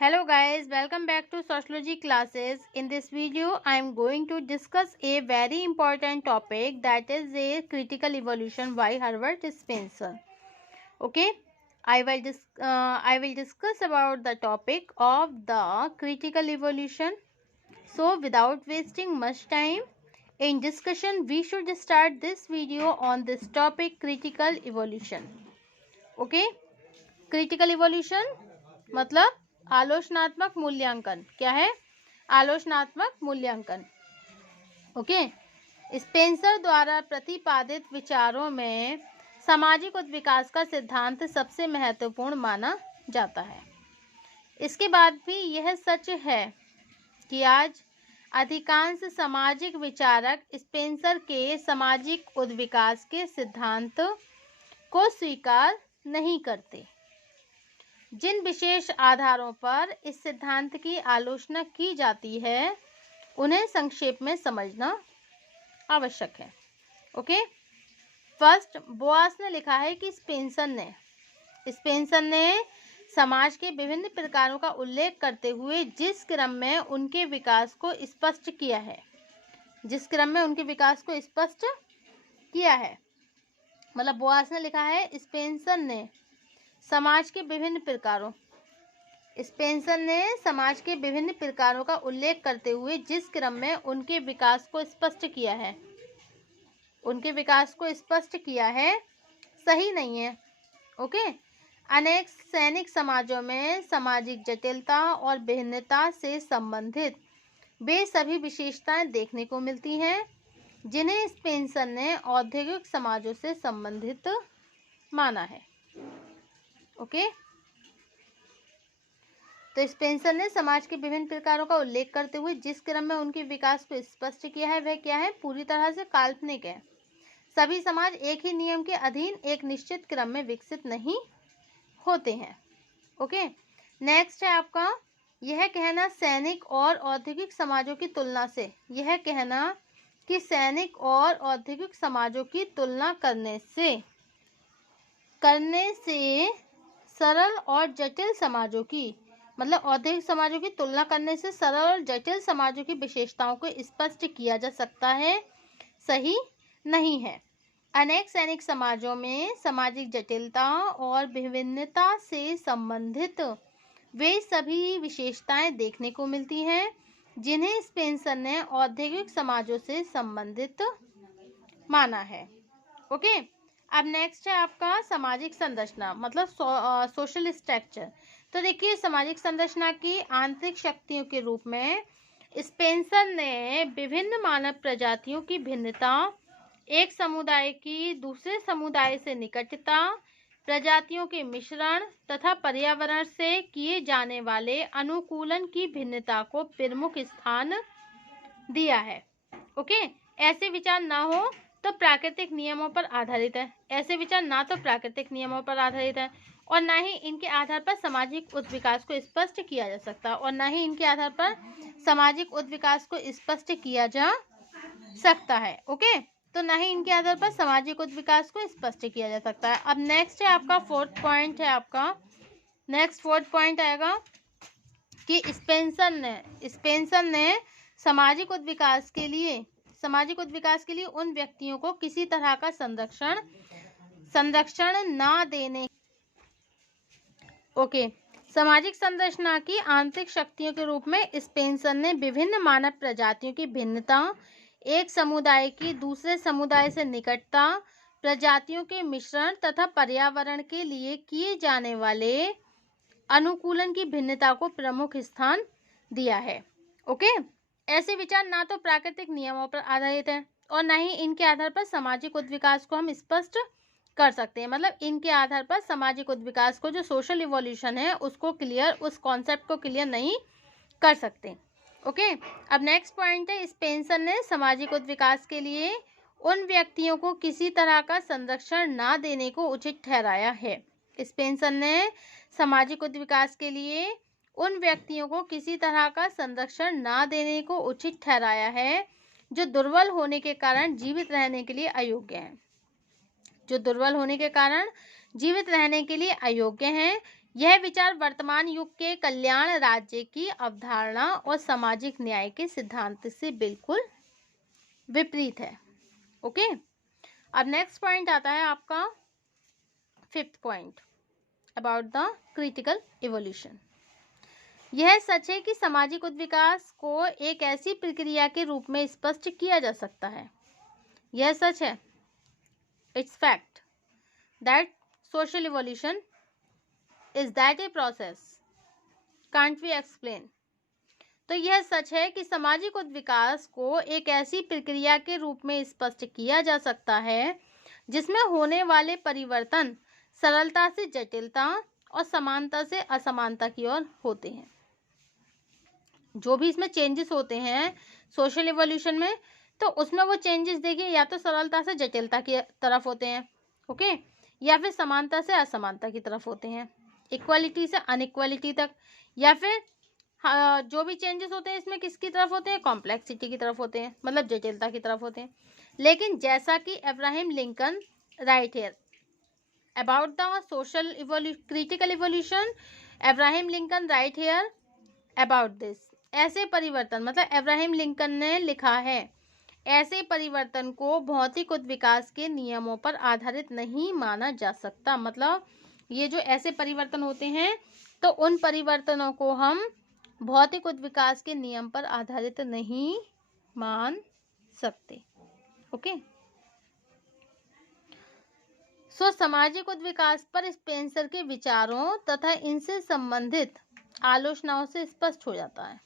Hello guys, welcome back to sociology classes. In this video, I am going to discuss a very important topic, that is a critical evolution by Herbert Spencer. Okay, I will discuss about the topic of the critical evolution. So without wasting much time in discussion, we should start this video on this topic, critical evolution. Okay, critical evolution मतलब आलोचनात्मक मूल्यांकन. क्या है? आलोचनात्मक मूल्यांकन. Okay. Spencer द्वारा प्रतिपादित विचारों में सामाजिक उत्विकास का सिद्धांत सबसे महत्वपूर्ण माना जाता है. इसके बाद भी यह सच है कि आज अधिकांश सामाजिक विचारक स्पेंसर के सामाजिक उत्विकास के सिद्धांत को स्वीकार नहीं करते. जिन विशेष आधारों पर इस सिद्धांत की आलोचना की जाती है उन्हें संक्षेप में समझना आवश्यक है. ओके. फर्स्ट, बोआस ने लिखा है कि स्पेंसर ने समाज के विभिन्न प्रकारों का उल्लेख करते हुए जिस क्रम में उनके विकास को स्पष्ट किया है, मतलब बोआस ने लिखा है स्पेंसर ने समाज के विभिन्न प्रकारों का उल्लेख करते हुए जिस क्रम में उनके विकास को स्पष्ट किया है सही नहीं है. ओके. अनेक सैनिक समाजों में सामाजिक जटिलता और भिन्नता से संबंधित वे सभी विशेषताएं देखने को मिलती हैं जिन्हें स्पेंसर ने औद्योगिक समाजों से संबंधित माना है. ओके. तो स्पेंसर ने समाज के विभिन्न प्रकारों का उल्लेख करते हुए जिस क्रम में उनके विकास को स्पष्ट किया है वह क्या है? पूरी तरह से काल्पनिक है. सभी समाज एक ही नियम के अधीन एक निश्चित क्रम में विकसित नहीं होते हैं. ओके. नेक्स्ट है आपका यह कहना सैनिक और औद्योगिक समाजों की तुलना से, यह कहना कि सैनिक और औद्योगिक समाजों की तुलना करने से सरल और जटिल समाजों की, मतलब औद्योगिक समाजों की तुलना करने से सरल और जटिल समाजों की विशेषताओं को स्पष्ट किया जा सकता है, सही नहीं है. अनेक सैनिक समाजों में सामाजिक जटिलता और विभिन्नता से संबंधित वे सभी विशेषताएं देखने को मिलती हैं जिन्हें स्पेंसर ने औद्योगिक समाजों से संबंधित माना है. ओके. अब नेक्स्ट है आपका सामाजिक संरचना, मतलब सोशल स्ट्रक्चर. तो देखिए, सामाजिक संरचना की आंतरिक शक्तियों के रूप में स्पेंसर ने विभिन्न मानव प्रजातियों की भिन्नता, एक समुदाय की दूसरे समुदाय से निकटता, प्रजातियों के मिश्रण तथा पर्यावरण से किए जाने वाले अनुकूलन की भिन्नता को प्रमुख स्थान दिया है. ओके. ऐसे विचार ना तो प्राकृतिक नियमों पर आधारित है और ना ही इनके आधार पर सामाजिक उत्विकास को स्पष्ट किया जा सकता है. ओके. तो ना ही इनके आधार पर सामाजिक उत्विकास को स्पष्ट किया जा सकता है. अब नेक्स्ट है आपका फोर्थ पॉइंट आएगा कि स्पेंसर ने सामाजिक उत्विकास के लिए उन व्यक्तियों को किसी तरह का संरक्षण ना देने. ओके. सामाजिक संरचना की आंतरिक शक्तियों के रूप में स्पेंसर ने विभिन्न मानव प्रजातियों की भिन्नता, एक समुदाय की दूसरे समुदाय से निकटता, प्रजातियों के मिश्रण तथा पर्यावरण के लिए किए जाने वाले अनुकूलन की भिन्नता को प्रमुख स्थान दिया है. ओके. ऐसे विचार ना तो प्राकृतिक नियमों पर आधारित है और ना ही इनके आधार पर सामाजिक उत्विकास को हम स्पष्ट कर सकते हैं, मतलब इनके आधार पर सामाजिक उत्विकास को, जो सोशल इवोल्यूशन है, उस कॉन्सेप्ट को क्लियर नहीं कर सकते. ओके. अब नेक्स्ट पॉइंट है स्पेंसर ने सामाजिक उत्विकास के लिए उन व्यक्तियों को किसी तरह का संरक्षण ना देने को उचित ठहराया है. स्पेंसर ने सामाजिक उत्विकास के लिए उन व्यक्तियों को किसी तरह का संरक्षण ना देने को उचित ठहराया है जो दुर्बल होने के कारण जीवित रहने के लिए अयोग्य हैं, यह विचार वर्तमान युग के कल्याण राज्य की अवधारणा और सामाजिक न्याय के सिद्धांत से बिल्कुल विपरीत है। ओके, अब नेक्स्ट पॉइंट आता है आपका 5th point about the critical evolution. यह सच है कि सामाजिक उद्विकास को एक ऐसी प्रक्रिया के रूप में स्पष्ट किया जा सकता है। यह सच है, it's fact that social evolution is that a process can't we explain. तो यह सच है कि सामाजिक उद्विकास को एक ऐसी प्रक्रिया के रूप में स्पष्ट किया जा सकता है जिसमें होने वाले परिवर्तन सरलता से जटिलता और समानता से असमानता की ओर होते हैं। जो भी इसमें चेंजेस होते हैं सोशल इवोल्यूशन में, तो उसमें वो चेंजेस देखिए या तो सरलता से जटिलता की तरफ होते हैं, ओके, या फिर समानता से असमानता की तरफ होते हैं, इक्वालिटी से अनइक्वालिटी तक, या फिर जो भी चेंजेस होते हैं इसमें किसकी तरफ होते हैं, कॉम्प्लेक्सिटी की तरफ होते हैं, मतलब जटिलता की तरफ होते हैं। लेकिन जैसा कि Abraham Lincoln right here about the social critical evolution, Abraham Lincoln right here about this, ऐसे परिवर्तन, मतलब अब्राहम लिंकन ने लिखा है, ऐसे परिवर्तन को भौतिक उद्विकास के नियमों पर आधारित नहीं माना जा सकता। मतलब ये जो ऐसे परिवर्तन होते हैं तो उन परिवर्तनों को हम भौतिक उद्विकास के नियम पर आधारित नहीं मान सकते। ओके, सो सामाजिक उद्विकास पर स्पेंसर के विचारों तथा इनसे संबंधित आलोचनाओं से स्पष्ट हो जाता है।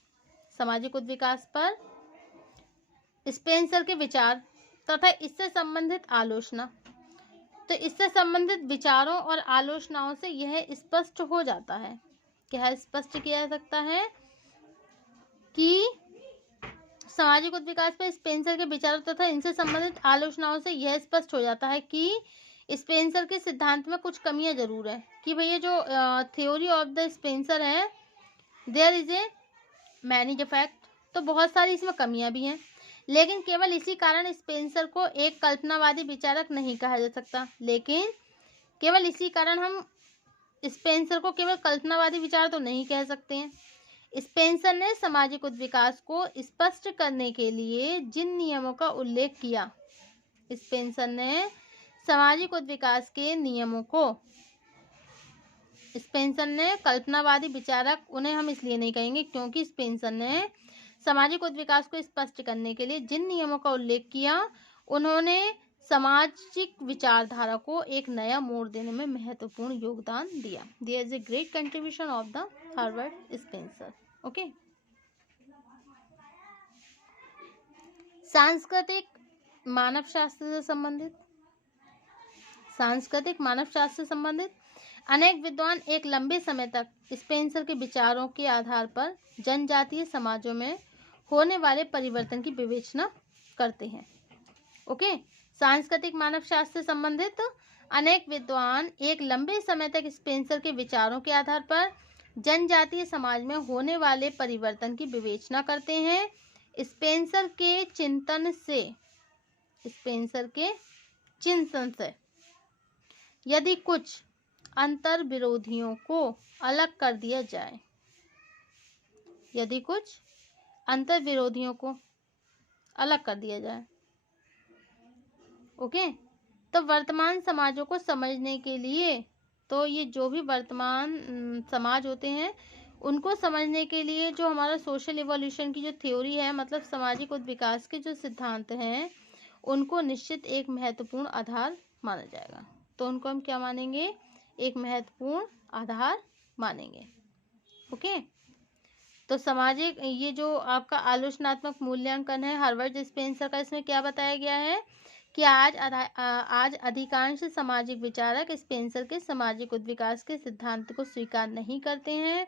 सामाजिक उद्विकास पर स्पेंसर के विचार तथा इससे संबंधित आलोचना, तो इससे संबंधित विचारों और आलोचनाओं से यह स्पष्ट हो जाता है, क्या स्पष्ट किया जा सकता है कि सामाजिक उद्विकास पर स्पेंसर के विचारों तथा इनसे संबंधित आलोचनाओं से यह स्पष्ट हो जाता है कि स्पेंसर के सिद्धांत में कुछ कमियां जरूर है, कि भैया जो थ्योरी ऑफ द स्पेंसर है there is a many defect, तो बहुत सारी इसमें कमियां भी हैं। लेकिन केवल इसी कारण स्पेंसर को एक कल्पनावादी विचारक नहीं कहा जा सकता, लेकिन केवल इसी कारण हम स्पेंसर को केवल कल्पनावादी विचार तो नहीं कह सकते हैं। स्पेंसर ने सामाजिक उद्विकास को स्पष्ट करने के लिए जिन नियमों का उल्लेख किया, स्पेंसर ने सामाजिक उद्विकास के नियमों को, स्पेंसर ने कल्पनावादी विचारक उन्हें हम इसलिए नहीं कहेंगे क्योंकि स्पेंसर ने सामाजिक उद्विकास को स्पष्ट करने के लिए जिन नियमों का उल्लेख किया उन्होंने सामाजिक विचारधारा को एक नया मोड़ देने में महत्वपूर्ण योगदान दिया। There is a great contribution of the Herbert Spencer. Okay, सांस्कृतिक मानवशास्त्र से संबंधित, सांस्कृतिक मानवशास्त्र से संबंधित अनेक विद्वान एक लंबे समय तक स्पेंसर के विचारों के आधार पर जनजातीय समाजों में होने वाले परिवर्तन की विवेचना करते हैं। ओके, सांस्कृतिक मानवशास्त्र से संबंधित अनेक विद्वान एक लंबे समय तक स्पेंसर के विचारों के आधार पर जनजातीय समाज में होने वाले परिवर्तन की विवेचना करते हैं। स्पेंसर के चिंतन से, स्पेंसर के चिंतन से यदि कुछ अंतर विरोधियों को अलग कर दिया जाए, यदि कुछ अंतर विरोधियों को अलग कर दिया जाए, ओके, तो वर्तमान समाजों को समझने के लिए, तो ये जो भी वर्तमान समाज होते हैं उनको समझने के लिए जो हमारा सोशल इवोल्यूशन की जो थ्योरी है, मतलब सामाजिक उद्विकास के जो सिद्धांत हैं, उनको निश्चित एक महत्वपूर्ण आधार माना जाएगा। तो उनको हम क्या मानेंगे, एक महत्वपूर्ण आधार मानेंगे। ओके, तो सामाजिक ये जो आपका आलोचनात्मक मूल्यांकन है हर्बर्ट स्पेंसर का, इसमें क्या बताया गया है कि आज अधिकांश सामाजिक विचारक स्पेंसर के सामाजिक उद्विकास के सिद्धांत को स्वीकार नहीं करते हैं।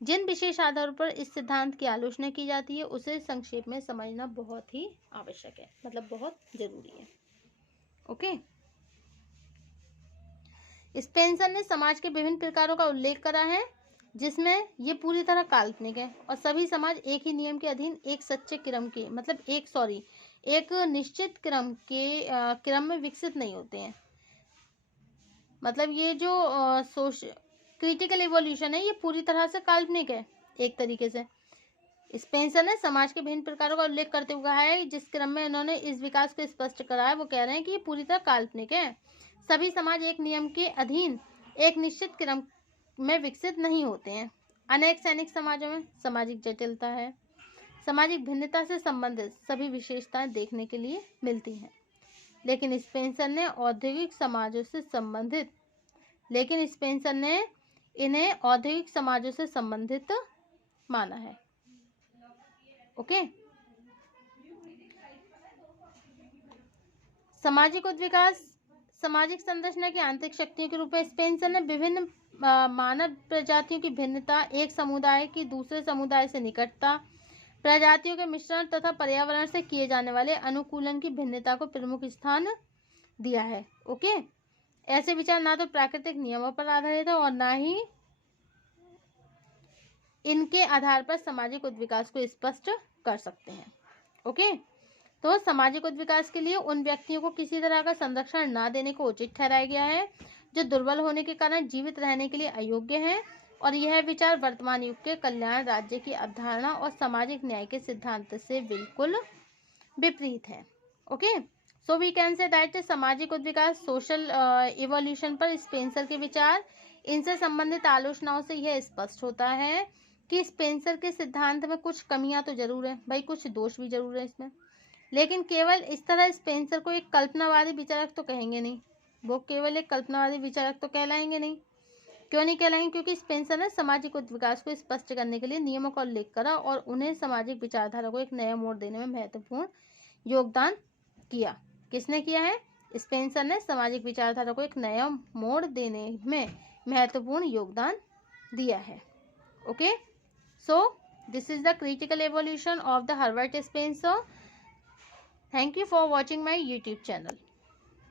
जिन विशेष आधारों पर इस सिद्धांत की आलोचना की जाती है उसे संक्षेप में समझना बहुत ही आवश्यक है, मतलब बहुत जरूरी है। ओके, स्पेंसर ने समाज के विभिन्न प्रकारों का उल्लेख करा है जिसमें ये पूरी तरह काल्पनिक है और सभी समाज एक ही नियम के अधीन एक सच्चे क्रम के, मतलब एक निश्चित क्रम में विकसित नहीं होते हैं। मतलब ये जो क्रिटिकल इवोल्यूशन है ये पूरी तरह से काल्पनिक है। एक तरीके से स्पेंसर ने समाज के विभिन्न प्रकारों का उल्लेख करते हुए कहा है, जिस क्रम में उन्होंने इस विकास को स्पष्ट करा है, वो कह रहे हैं कि ये पूरी तरह काल्पनिक है। सभी समाज एक नियम के अधीन एक निश्चित क्रम में विकसित नहीं होते हैं। अनेक सैनिक समाजों में सामाजिक जटिलता है। सामाजिक भिन्नता से संबंधित सभी विशेषताएं देखने के लिए मिलती हैं, लेकिन स्पेंसर ने इन्हें औद्योगिक समाजों से संबंधित माना है। ओके। सामाजिक उद्विकास सामाजिक संरचना की आंतरिक शक्तियों के रूप में स्पेंसर ने विभिन्न मानव प्रजातियों की भिन्नता, एक समुदाय की दूसरे समुदाय से निकटता, प्रजातियों के मिश्रण तथा पर्यावरण से किए जाने वाले अनुकूलन की भिन्नता को प्रमुख स्थान दिया है। ओके। ऐसे विचार ना तो प्राकृतिक नियमों पर आधारित है और ना ही इनके आधार पर सामाजिक उद्विकास को स्पष्ट कर सकते हैं। ओके। तो सामाजिक उद्विकास के लिए उन व्यक्तियों को किसी तरह का संरक्षण ना देने को उचित ठहराया गया है जो दुर्बल होने के कारण जीवित रहने के लिए अयोग्य हैं, और यह विचार वर्तमान युग के कल्याण राज्य की अवधारणा और सामाजिक न्याय के सिद्धांत से बिल्कुल विपरीत है। Okay. So we can say that सामाजिक उद्विकास, सोशल इवोल्यूशन पर स्पेंसर के विचार, इनसे संबंधित आलोचनाओं से यह स्पष्ट होता है कि स्पेंसर के सिद्धांत में कुछ कमियां तो जरूर है, भाई कुछ दोष भी जरूर है इसमें, लेकिन केवल इस तरह स्पेंसर को एक कल्पनावादी विचारक तो कहेंगे नहीं। वो केवल एक कल्पनावादी विचारक तो कहलाएंगे नहीं। क्यों नहीं कहलाएंगे? क्योंकि स्पेंसर ने सामाजिक उद्विकास को स्पष्ट करने के लिए नियमों का उल्लेख करा और उन्हें सामाजिक विचारधारा को एक नया मोड़ देने में महत्वपूर्ण योगदान किया। किसने किया है? स्पेंसर ने सामाजिक विचारधारा को एक नया मोड़ देने में महत्वपूर्ण योगदान दिया है। Okay. So this is the critical evolution of the Herbert Spencer. Thank you for watching my YouTube channel.